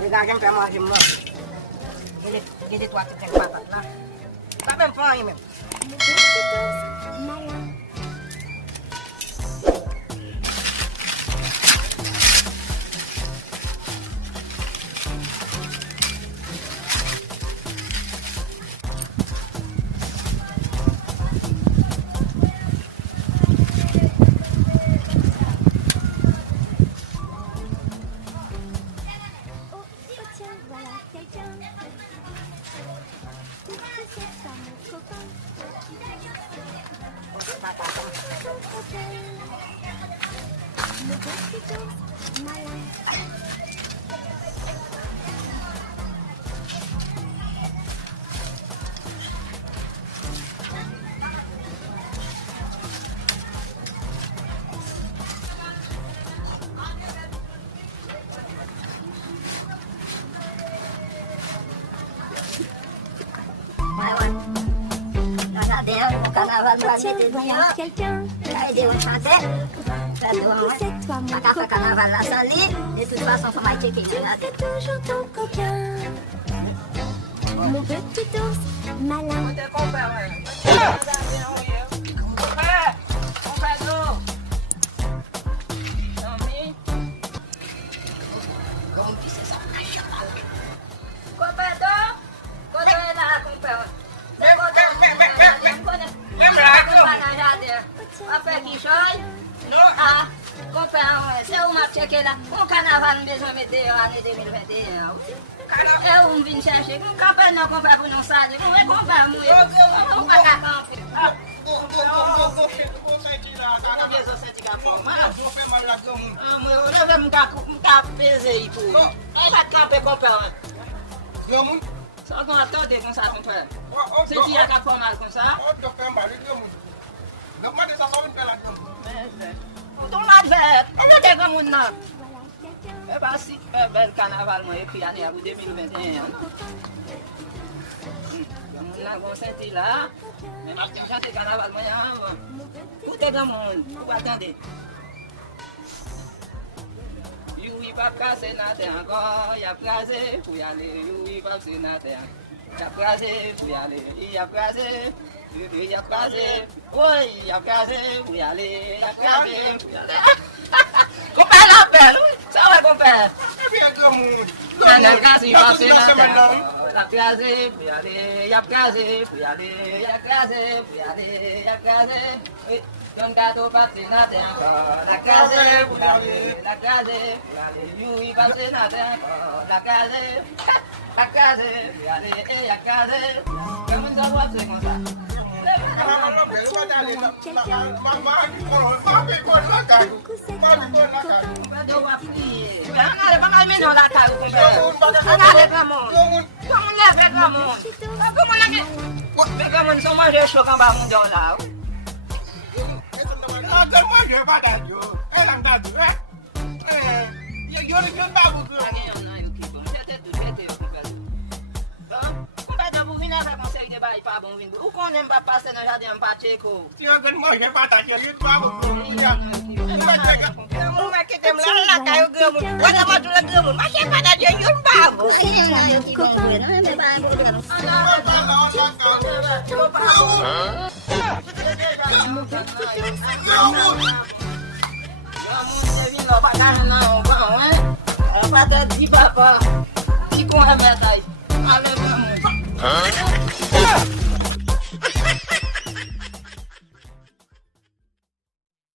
Người ta chẳng phải mà hiểm mà cái gì toát chẳng phải là ta bên phải mình carnaval quelqu'un aider au chanter pas carnaval la sali de toute façon faut m'acheter c'est toujours ton copain mon petit ours malin Apa kisah? Ah, comprar é uma aquela carnaval mesmo meter ano 2021. É 27, comprar não comprar por não sabe, não é comprar muito. Vamos pagar campo. Eu nunca pesei tudo. Ela campo comprar. Só com a toda com sabe comprar. Você tinha que formar com sabe? Não manda essa mão pela cama. Então lá velho, eu não tenho como não. É para assim, é bem carnaval mas eu criei em 2021. Vamos lá, vamos sentir lá. Mas nós temos já ter carnaval amanhã. Não tem como, vou atender. E para prazer na terra agora, e a prazer fui ali, e para prazer na terra. E a prazer fui ali, e a prazer. Il y a prazer, oui, il y a prazer, oui, allez, il y a prazer, oui, allez. Compère la belle, ça va compère. Dans le cas, il va se la prazer, oui, allez, il y a prazer, oui, allez, il y a prazer, oui, allez, il y a prazer. Oui, ton gâteau passe na terre, la prazer, oui, allez, la prazer, oui, allez, oui, passe na terre, la prazer, oui, allez, il y a prazer. Comment ça va, c'est comme ça? O qu'on n'aime pas passer dans le jardin en Pacheco. Tu as gagné manger patate, il y a pas beaucoup. Mu ma kita melala kayu gemu. Wala ma tu la gemu. Ma ke pada je yun babu. Ayo ki ko na me ba bu kan. Kamu jadi lo padan na o ba eh. Pada di papa. Di ko ha metai. Ale kamu.